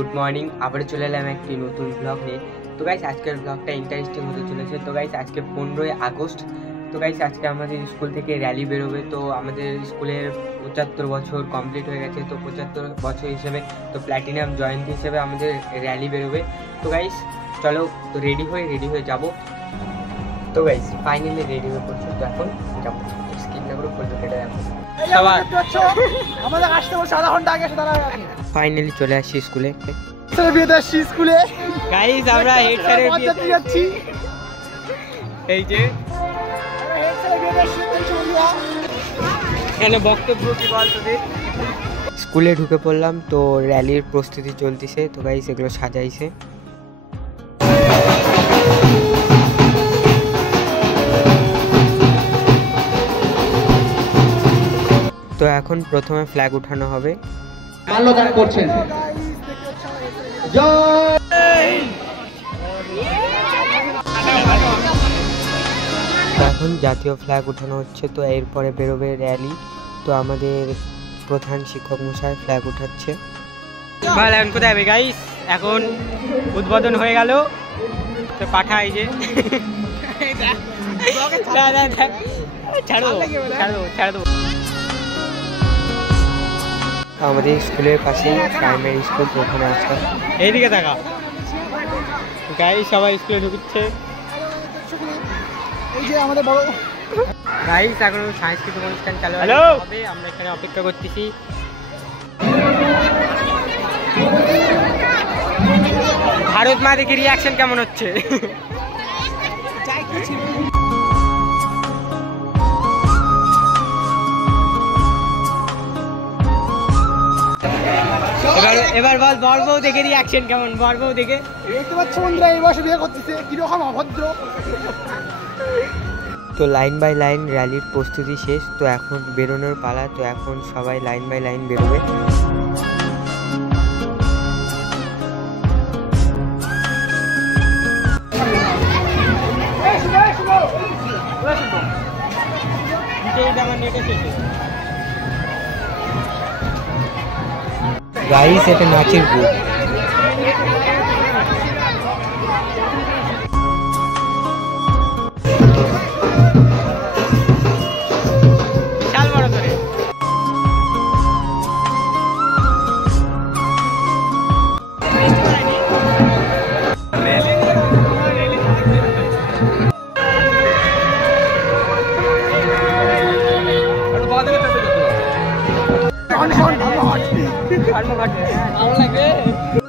Good morning. আবার চলে এলাম একটি নতুন ব্লগ নিয়ে। তো গাইস আজকের ব্লগটা ইন্টারেস্টিং হতে চলেছে। তো গাইস আজকে 15ই আগস্ট। তো গাইস আজকে আমাদের স্কুল থেকে র্যালি বেরোবে। তো আমাদের স্কুলের 75 বছর কমপ্লিট হয়ে গেছে। তো 75 বছর হিসেবে তো প্ল্যাটিনাম জয়ন্তী হিসেবে আমাদের র্যালি বেরোবে। তো গাইস চলো তো রেডি হয়ে যাব। তো গাইস ফাইনালি রেডি হয়ে পড়ছি। তো এখন যাবো, স্কিপ না করে ফুল কেটে যাবো। আমাদের আসতে বলছে আধা ঘন্টা আগে ফাইনালি চলে আসছি স্কুলে। স্কুলে গাইস আমরা হেড স্যারের বিয়েতে যাচ্ছি। এই যে এখানে বক্তব্য কি বল তোদের? স্কুলে ঢুকে পড়লাম। তো র্যালির প্রস্তুতি চলতেছে। তো গাইস এগুলো সাজাইছে। তো এখন প্রথমে ফ্ল্যাগ উঠানো হবে। মাল্যদান করছেন। এখন জাতীয় ফ্ল্যাগ উঠানো হচ্ছে। তো এরপরে বেরোবে র্যালি। তো আমাদের প্রধান শিক্ষক মশাই ফ্ল্যাগ উঠাচ্ছে। ভালো, এখন কোথায় যাবে গাইস? এখন উদ্বোধন হয়ে গেল। তো পাঠাই যে ছাড় দেবো। আমাদের স্কুলের পাশেই প্রাইমারি স্কুল, ওখানে আসতাম। এইদিকে দেখা গাইস সবাই স্কুলে ঢুকছে। এই যে আমাদের বড় গাইস এখন সাংস্কৃতিক অনুষ্ঠান চালু হবে। আমরা এখানে অপেক্ষা করতেছি। ভারত মা দেখে রিয়াকশন কেমন হচ্ছে? এবার বল বর্বউ দেখে রিয়াকশন কেমন? বর্বউ দেখে দেখতে পাচ্ছ বন্ধুরা এই বয়সে বিয়ে করতেছে, কিরকম অভদ্র। তো লাইন বাই লাইন র্যালির প্রস্তুতি শেষ। তো এখন বেরোনোর পালা। তো এখন সবাই লাইন বাই লাইন বেরোবে। গাইস এটা নাচের গ্রুপ।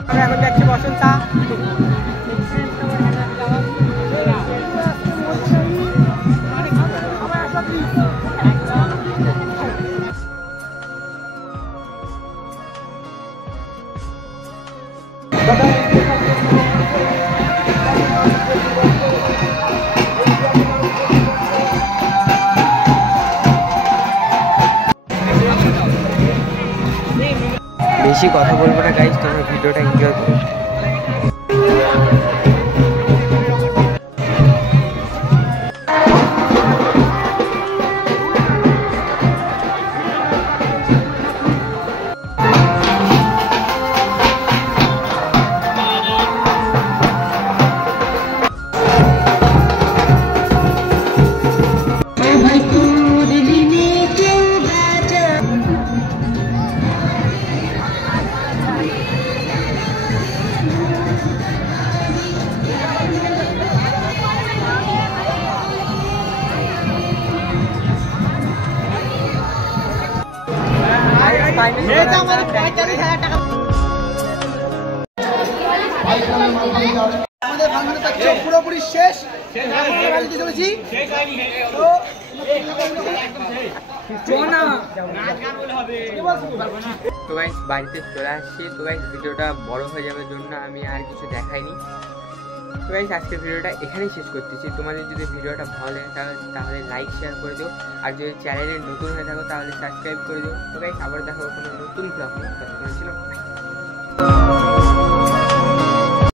আমরা এখন যাচ্ছি বসন্তা। বেশি কথা বলবো না গাইস, তোমরা ভিডিওটা এনজয় করো। পুরোপুরি শেষ। তো গাইস বাড়িতে চলে আসছি। তো গাইস ভিডিওটা বড় হয়ে যাবে জন্য আমি আর কিছু দেখাইনি। তো গাইস আজকের ভিডিওটা এখানেই শেষ করতেছি। তোমাদের যদি ভিডিওটা ভালো লাগে তাহলে লাইক শেয়ার করে দিও। আর যদি চ্যানেলে নতুন হয়ে থাকো তাহলে সাবস্ক্রাইব করে দিও। তো গাইস আবার দেখা কোনো নতুন ব্লগ নিয়ে।